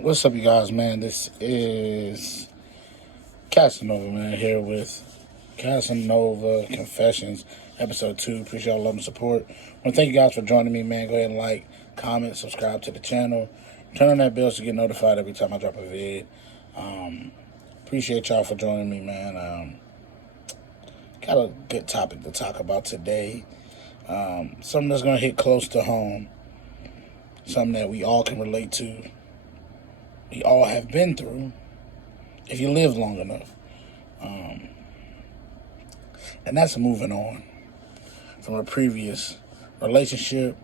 What's up, you guys, man? This is Cassanova, man, here with Casanova Confessions, Ep.2. Appreciate all love and support. I want to thank you guys for joining me, man. Go ahead and like, comment, subscribe to the channel. Turn on that bell to get notified every time I drop a vid. Appreciate y'all for joining me, man. Got a good topic to talk about today. Something that's going to hit close to home. Something that we all can relate to. We all have been through if you live long enough. And that's moving on from a previous relationship,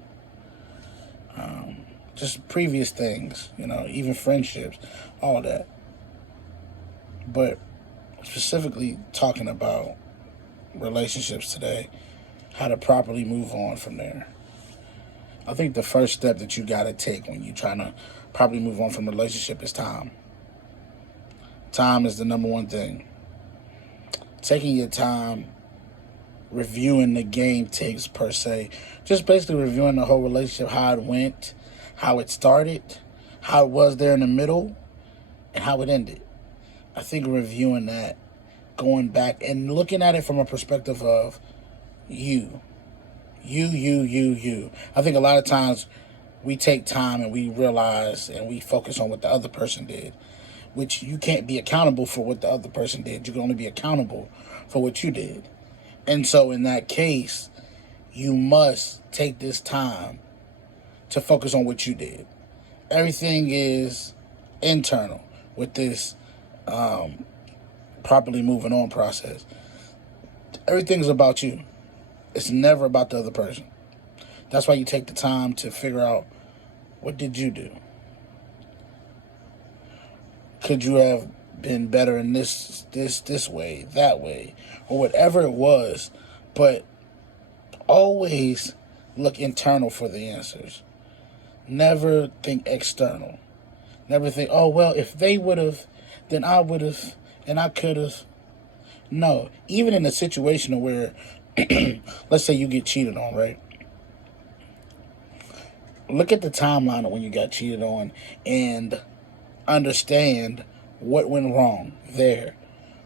just previous things, even friendships, all that. But specifically talking about relationships today, how to properly move on from there. I think the first step that you got to take when you're trying to properly move on from a relationship is time. Time is the number one thing. Taking your time, reviewing the game takes per se. Just basically reviewing the whole relationship, how it went, how it started, how it was there in the middle, and how it ended. I think reviewing that, going back and looking at it from a perspective of you. I think a lot of times we take time and we realize and we focus on what the other person did, which you can't be accountable for what the other person did. You can only be accountable for what you did. And so in that case, you must take this time to focus on what you did. Everything is internal with this properly moving on process. Everything's about you. It's never about the other person. That's why you take the time to figure out, what did you do? Could you have been better in this way, that way, or whatever it was? But always look internal for the answers. Never think external. Never think, oh, well, if they would have, then I would have, and I could have. No, even in a situation where, let's say you get cheated on, right? Look at the timeline of when you got cheated on and understand what went wrong there.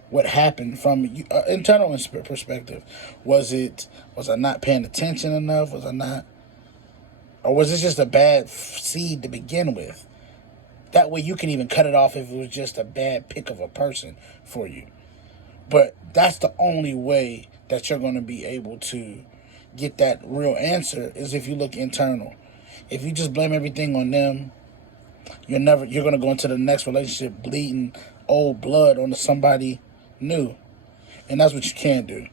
What happened from internal perspective. Was I not paying attention enough? Was I not? Or was this just a bad seed to begin with? That way you can even cut it off if it was just a bad pick of a person for you. But that's the only way that you're going to be able to get that real answer is if you look internal. If you just blame everything on them, you're going to go into the next relationship bleeding old blood onto somebody new. And that's what you can't do,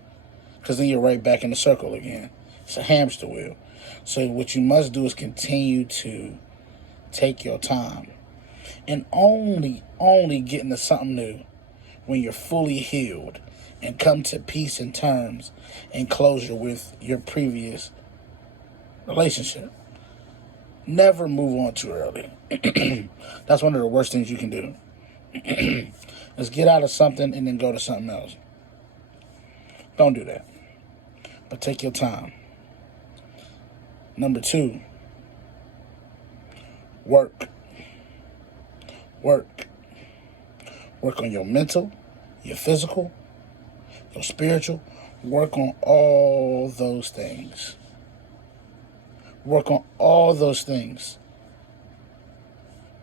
because then you're right back in the circle again. It's a hamster wheel. So what you must do is continue to take your time and only get into something new when you're fully healed and come to peace and terms and closure with your previous relationship. Never move on too early. That's one of the worst things you can do. Is get out of something and then go to something else. Don't do that. But take your time. Number 2, work. Work on your mental, your physical, your spiritual. Work on all those things. Work on all those things.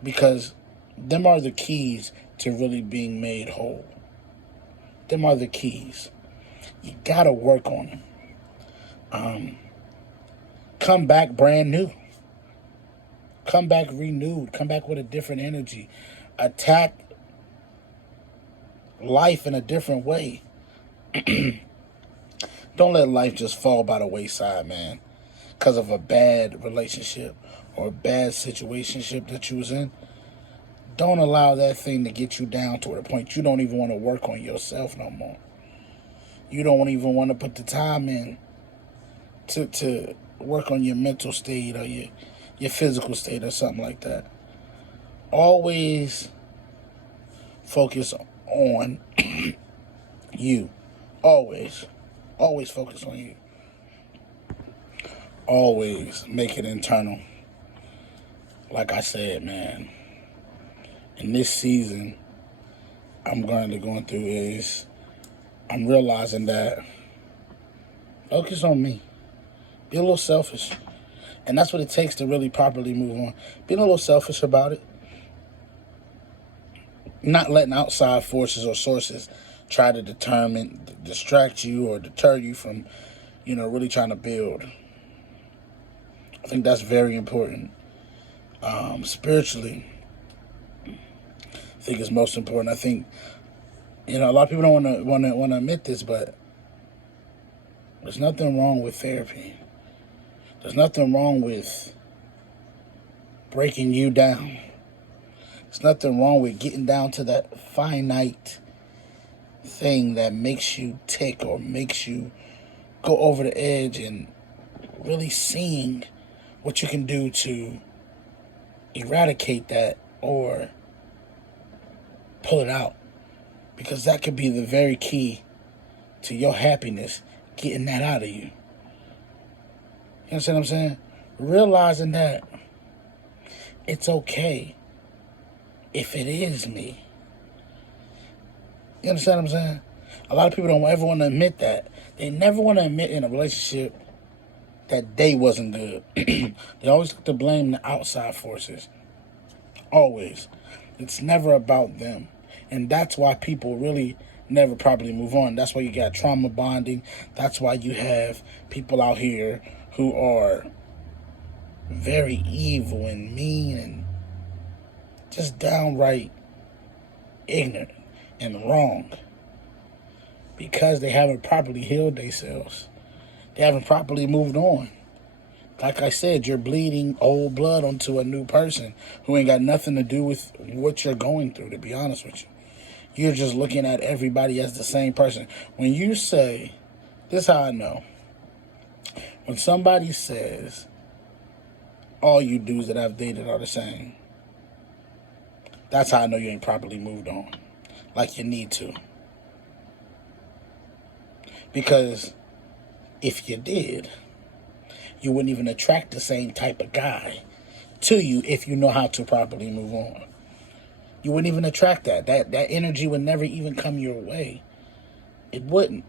Because them are the keys to really being made whole. Them are the keys. You gotta work on them. Come back brand new. Come back renewed. Come back with a different energy. Attack life in a different way. Don't let life just fall by the wayside, man, because of a bad relationship or a bad situationship that you was in. Don't allow that thing to get you down to the point you don't even want to work on yourself no more. You don't even want to put the time in to work on your mental state or your physical state or something like that. Always focus on you. Always focus on you. Always make it internal. Like I said, man, in this season I'm currently going through is I'm realizing that focus on me. Be a little selfish. And that's what it takes to really properly move on. Being a little selfish about it. Not letting outside forces or sources try to distract you or deter you from, really trying to build. I think that's very important. Spiritually, I think it's most important. I think, a lot of people don't want to admit this, but there's nothing wrong with therapy. There's nothing wrong with breaking you down. There's nothing wrong with getting down to that finite thing that makes you tick or makes you go over the edge, and really seeing what you can do to eradicate that or pull it out. Because that could be the very key to your happiness, getting that out of you. You understand what I'm saying? Realizing that it's okay if it is me. You understand what I'm saying? A lot of people don't ever want to admit that. They never want to admit in a relationship that they wasn't good. They always look to blame the outside forces. Always. It's never about them. And that's why people really never properly move on. That's why you got trauma bonding. That's why you have people out here who are very evil and mean and just downright ignorant and wrong, because they haven't properly healed themselves. They haven't properly moved on. Like I said, you're bleeding old blood onto a new person who ain't got nothing to do with what you're going through, to be honest with you. You're just looking at everybody as the same person. When you say, this is how I know. When somebody says, all you dudes that I've dated are the same, that's how I know you ain't properly moved on like you need to. Because if you did, you wouldn't even attract the same type of guy to you if you know how to properly move on. You wouldn't even attract that. That energy would never even come your way. It wouldn't.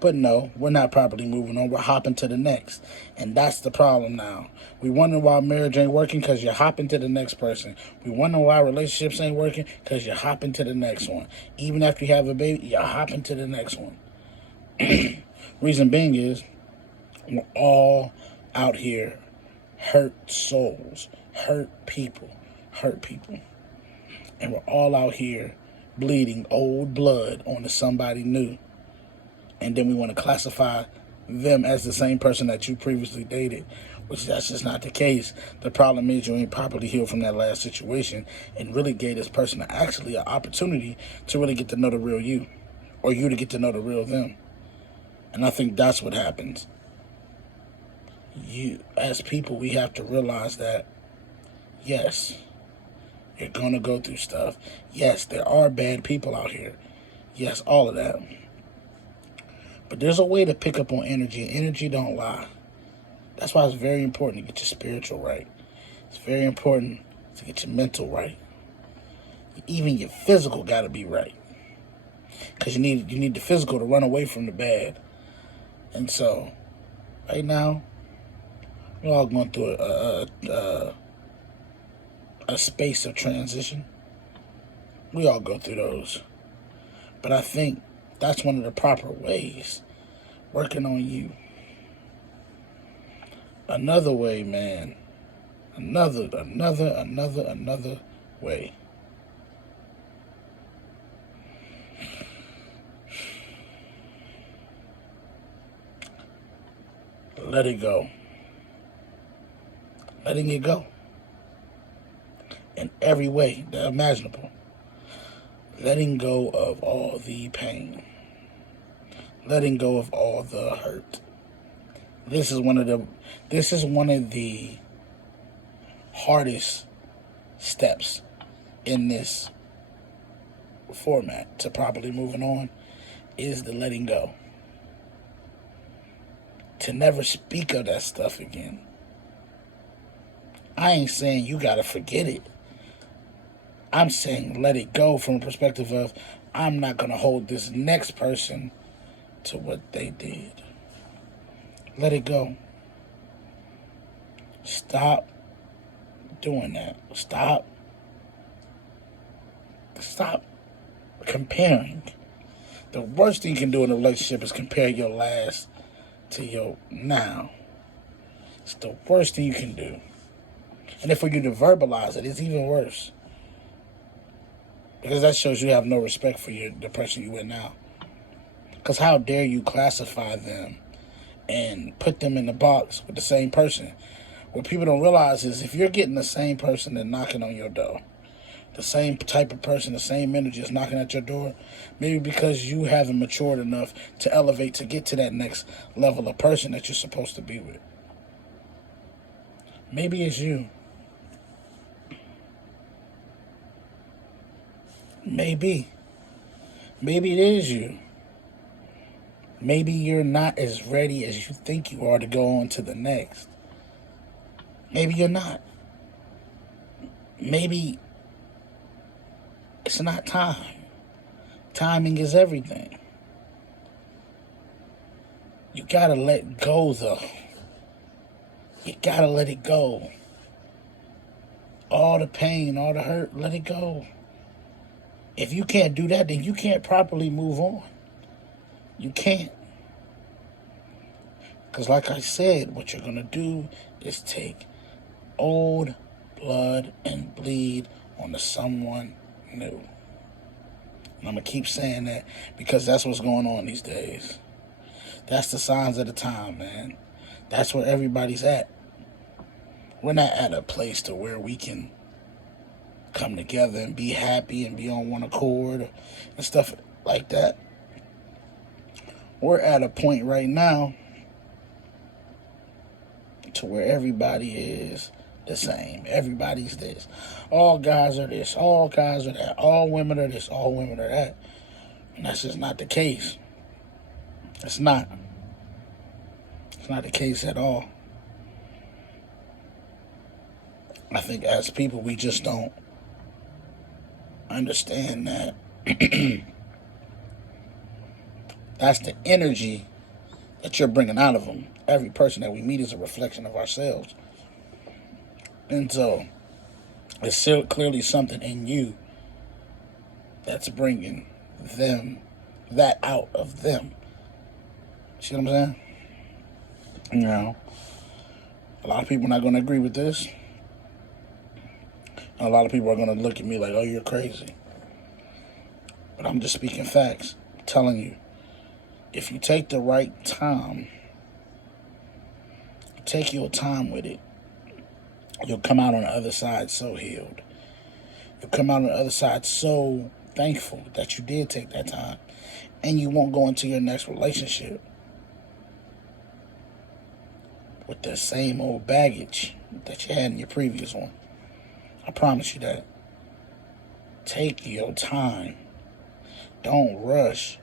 But no, we're not properly moving on. We're hopping to the next. And that's the problem now. We wonder why marriage ain't working because you're hopping to the next person. We wonder why relationships ain't working because you're hopping to the next one. Even after you have a baby, you're hopping to the next one. Reason being is, we're all out here hurt souls, hurt people. And we're all out here bleeding old blood onto somebody new. And then we want to classify them as the same person that you previously dated, which that's just not the case. The problem is you ain't properly healed from that last situation and really gave this person actually an opportunity to really get to know the real you, or you to get to know the real them. And I think that's what happens. As people, we have to realize that, yes, you're going to go through stuff. Yes, there are bad people out here. Yes, all of that. But there's a way to pick up on energy, and energy don't lie. That's why it's very important to get your spiritual right. It's very important to get your mental right. Even your physical got to be right. Because you need the physical to run away from the bad. And so, right now, we're all going through a space of transition. We all go through those. But I think that's one of the proper ways. Working on you. Another way, man. Another way. Let it go. Letting it go. In every way imaginable. Letting go of all the pain. Letting go of all the hurt. This is one of the hardest steps in this format to properly moving on, is the letting go. To never speak of that stuff again. I ain't saying you gotta forget it. I'm saying let it go from a perspective of I'm not going to hold this next person to what they did. Let it go. Stop doing that. Stop comparing. The worst thing you can do in a relationship is compare your last to your now. It's the worst thing you can do. And if for you to verbalize it, it's even worse. Because that shows you have no respect for the person you with now. Because how dare you classify them and put them in the box with the same person? What people don't realize is if you're getting the same person that's knocking on your door, the same type of person, the same energy is knocking at your door, maybe because you haven't matured enough to elevate to get to that next level of person that you're supposed to be with. Maybe it's you. Maybe it is you. Maybe you're not as ready as you think you are to go on to the next. Maybe you're not. Maybe it's not time. Timing is everything. You gotta let go, though. You gotta let it go. All the pain, all the hurt, let it go. If you can't do that, then you can't properly move on. You can't. Because like I said, what you're going to do is take old blood and bleed onto someone new. And I'm going to keep saying that because that's what's going on these days. That's the signs of the time, man. That's where everybody's at. We're not at a place to where we can come together and be happy and be on one accord and stuff like that. We're at a point right now to where everybody is the same. Everybody's this. All guys are this. All guys are that. All women are this. All women are that. And that's just not the case. It's not. It's not the case at all. I think as people, we just don't understand that that's the energy that you're bringing out of them. Every person that we meet is a reflection of ourselves. And so it's still clearly something in you that's bringing that out of them. See what I'm saying? You know, a lot of people are not going to agree with this. And a lot of people are going to look at me like, oh, you're crazy. But I'm just speaking facts. I'm telling you, if you take the right time, take your time with it, you'll come out on the other side so healed. You'll come out on the other side so thankful that you did take that time. And you won't go into your next relationship with the same old baggage that you had in your previous one. I promise you that. Take your time. Don't rush.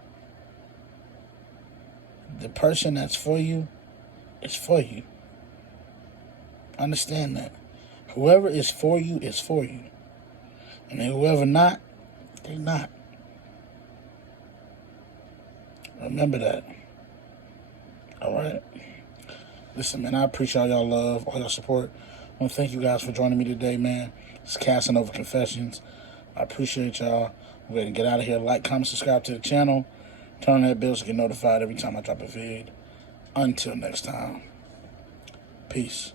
The person that's for you is for you. Understand that. Whoever is for you is for you. And whoever not, they not. Remember that. All right? Listen, man, I appreciate all y'all love, all y'all support. I want to thank you guys for joining me today, man. It's Cassanova Confessions. I appreciate y'all. I'm ready to get out of here. Like, comment, subscribe to the channel. Turn on that bell so you get notified every time I drop a vid. Until next time. Peace.